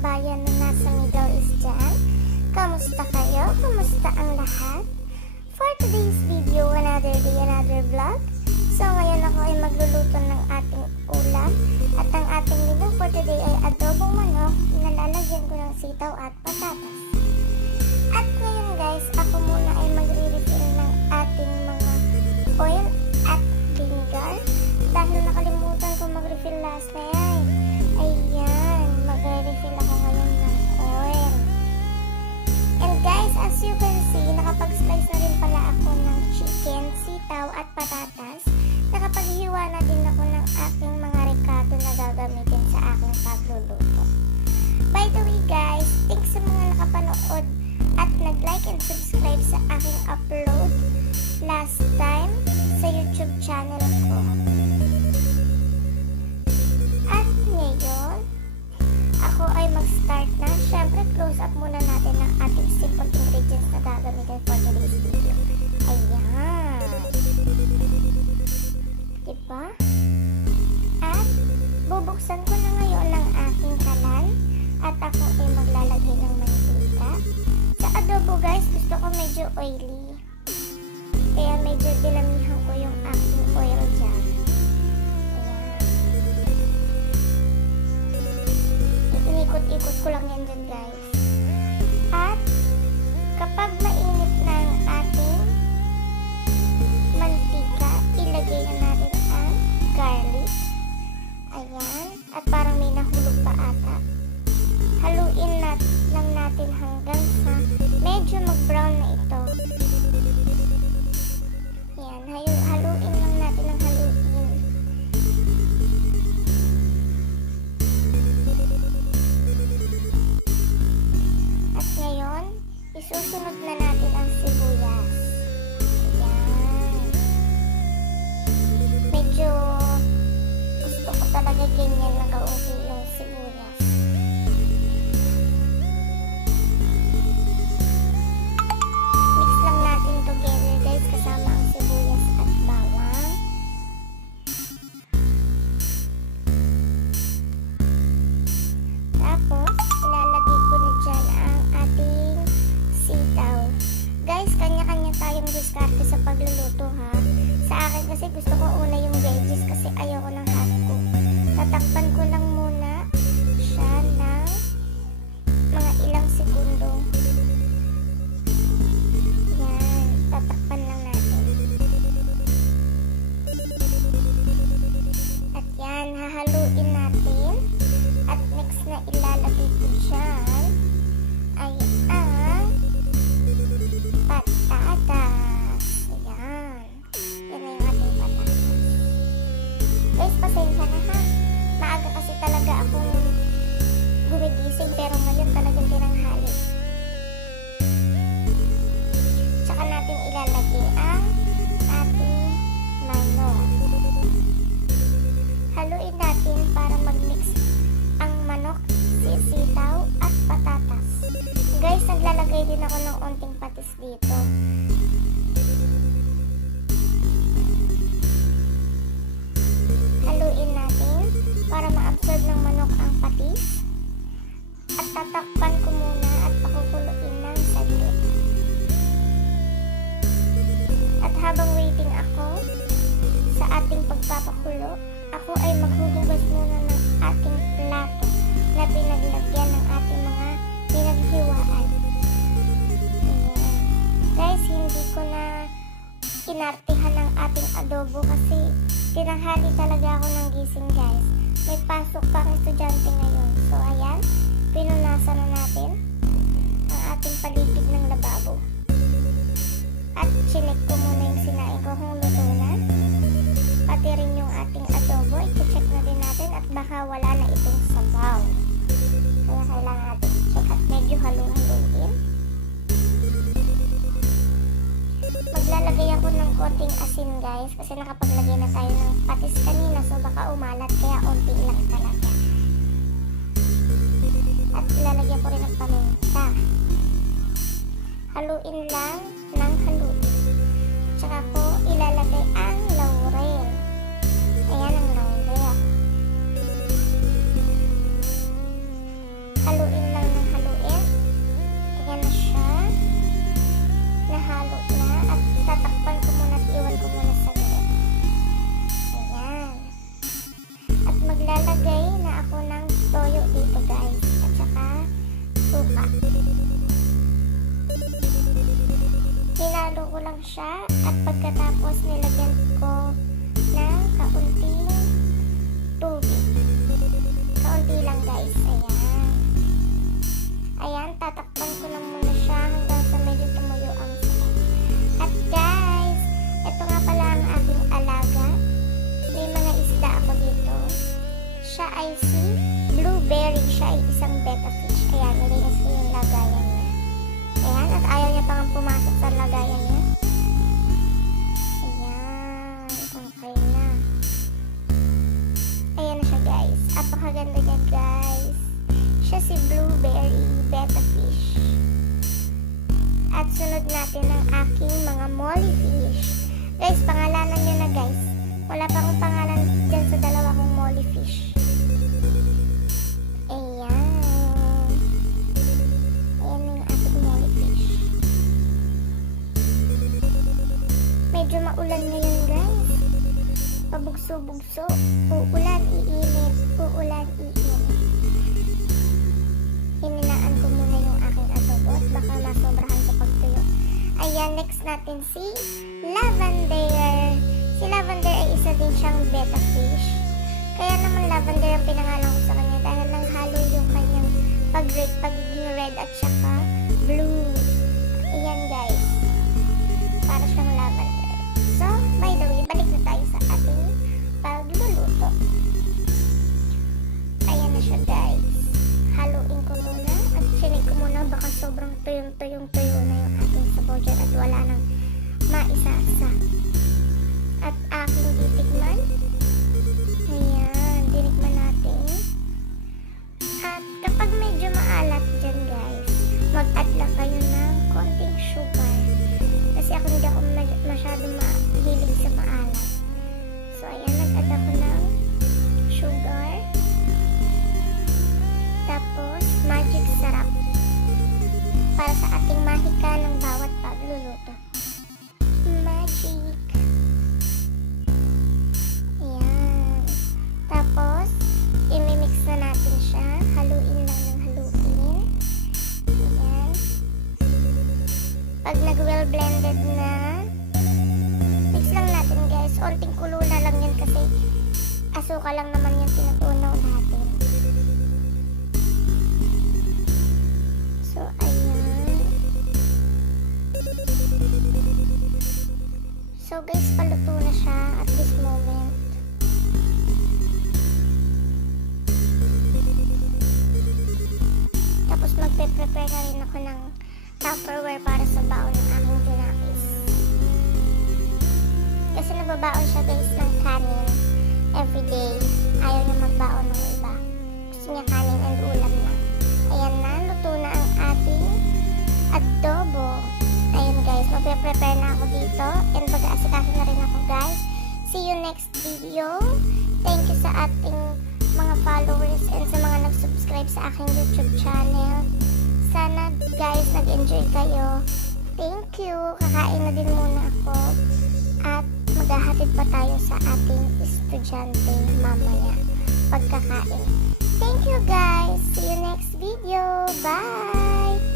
kabayan na nasa Middle East dyan. Kamusta kayo? Kamusta ang lahat? For today's video, another day, another vlog. So ngayon ako ay magluluto ng ating ulam. At ang ating menu for today ay adobong manok na lalagyan ko ng sitaw at patatas. At ngayon guys, ako muna ay magre-refill ng ating mga oil at vinegar. Dahil nakalimutan ko mag-refill last na yan. Ayan, magre-refill ako ngayon ng oil. And guys, as you can see, nakapag-slice na rin pala ako ng chicken, sitaw at patatas. Nakapaghiwa na din ako ng aking mga ricado na gagamitin sa aking pagluluto. By the way guys, thanks sa mga nakapanood at nag-like and subscribe sa aking upload last time sa YouTube channel ko. At ngayon, ako ay mag-start na. Siyempre, close up muna natin ang ating simple ingredients na gagamitin for today's video. Ayan. Diba? At bubuksan ko na ngayon ang aking kalan at ako ay maglalagay ng mantika. Sa adobo guys, gusto ko medyo oily. Kaya medyo dinamihan ko yung aking oil dyan. Inikot-ikot ko lang yan dyan guys. At kapag mainit na ang ating mantika, ilagay na natin ang garlic. Ayan. At parang may nahulog pa ata. Haluin lang natin hanggang sa medyo mag-brown na ito. Ayan. Haluin lang natin ang haluin. At ngayon, isusunod na natin ang sibuyas. Ayan. Medyo gusto ko talaga ganyan na kaunti yung sibuyas. Mix lang natin together guys kasama ang sibuyas at bawang. Tapos, ilalagay ko na dyan ang ating sitaw. Guys, kanya-kanya tayong diskarte sa pagluluto ha. Sa akin kasi gusto ko una yung veggies kasi ayoko ng hot cook. Tatakpan ko lang muna siya ng mga ilang segundo. Yan, tatakpan lang natin. At yan, hahaluin natin. At next na ilalagay ko dyan ay ang patatas. Ayan. Yan na yung ating patatas. Guys, pasensya na ha. Maaga kasi talaga akong gumigising pero ngayon talagang tinanghali. Tsaka natin ilalagay ang ating manok. Haluin natin para mag-mix ang manok, sitaw at patatas. Guys, naglalagay din ako ng onting patis dito. Haluin natin para ma-absorb ng manok ang patis. At tatakpan ko muna at pakukuluin ng saglit. At habang waiting ako sa ating pagpapakulo, ako ay maghuhugas muna ng ating plato na pinaglagyan ng ating mga pinaghiwaan. Guys, hindi ko na inartihan ng ating adobo kasi tinanghali talaga ako ng gising guys. May pasok pang estudyante ngayon. So ayan, pinunasan na natin ang ating paligid ng lababo. At chinek ko muna yung sinain ko kung luto na. Pati rin yung ating adobo, i-check na din natin at baka wala na itong sabaw. Kaya kailangan natin i-check at medyo halu-haluin. Maglalagay ako ng konting asin guys kasi nakapaglagay na tayo ng patis kanina so baka umalat kaya onti lang talaga. At ilalagyan ko rin ng paminta. Haluin lang ng haluin. Tsaka ko ilalagay ang laurel. Ayan ang laurel. Haluin maglalagay na ako ng toyo dito guys. At saka suka. Hinalo ko lang siya at pagkatapos nilagyan ko ng kaunting tubig. Kaunti lang guys. Ayan. Ayan, tatakpan ko lang muna siya hanggang sa medyo tumuyo ang suka. At guys, ito nga pala ang aking alaga. May mga isda ako dito. Siya ay si Blueberry. Siya ay isang betta fish. Ayan, nilinis ko yung lagayan niya. Ayan, at ayaw niya pang pumasok sa lagayan niya. Ayan, okay na. Ayan na siya guys. Apakaganda niya guys. Siya si Blueberry betta fish. At sunod natin ang aking mga molly fish. Guys, pangalanan niyo na guys. Wala pa akong pangalan dyan sa dalawa kong molly fish. Ayan. Ayan na yung ating molly fish. Medyo maulan ngayon guys. Pabugso-bugso. Uulan, iinit. Uulan, iinit. Hininaan ko muna yung aking adobo at baka masobrahan sa pagtuyo. Ayan, next natin si Lavender. Si Lavender ay isa din siyang betta fish. Kaya naman Lavender ang pinangalan ko sa kanya dahil nanghalo yung kanyang pagiging red at saka blue. Ayan guys. Para siyang lavender. So, by the way, balik na tayo sa ating pagluluto. Ayan na siya guys. Haluin ko muna at chinig ko muna baka sobrang tuyong-tuyong-tuyo na yung ating sabaw dyan at wala nang maisa-isa. At aking titikman. Ayan, tinikman natin. At kapag medyo maalat dyan guys, mag-add lang kayo ng konting sugar. Kasi ako hindi ako masyadong mahilig sa maalat. So ayan, nag-add ako ng sugar. Tapos, magic sarap. Para sa ating mahika ng bawat pagluluto. Magic. Ayan. Tapos, imimix na natin siya. Haluin lang ng haluin. Ayan. Pag nag-well blended na, mix lang natin guys. Onting kulo na lang yan kasi asukal lang naman yung pinatunaw natin. So, ayan. So guys, paluto na siya at this moment. Tapos magpe-prepare na rin ako ng Tupperware para sa baon ng aking tinapis. Kasi nagbabaon siya guys ng kanin everyday. Ayaw niya magbaon ng iba. Gusto niya kanin and ulam lang. Ayan na, luto na ang ating adobo. Ayan guys, magpe-prepare na ako dito and mag-aasikaso na rin ako guys. See you next video. Thank you sa ating mga followers and sa mga nag-subscribe sa aking YouTube channel. Sana guys, nag-enjoy kayo. Thank you. Kakain na din muna ako at maghahatid pa tayo sa ating estudyante mamaya pagkakain. Thank you guys. See you next video. Bye!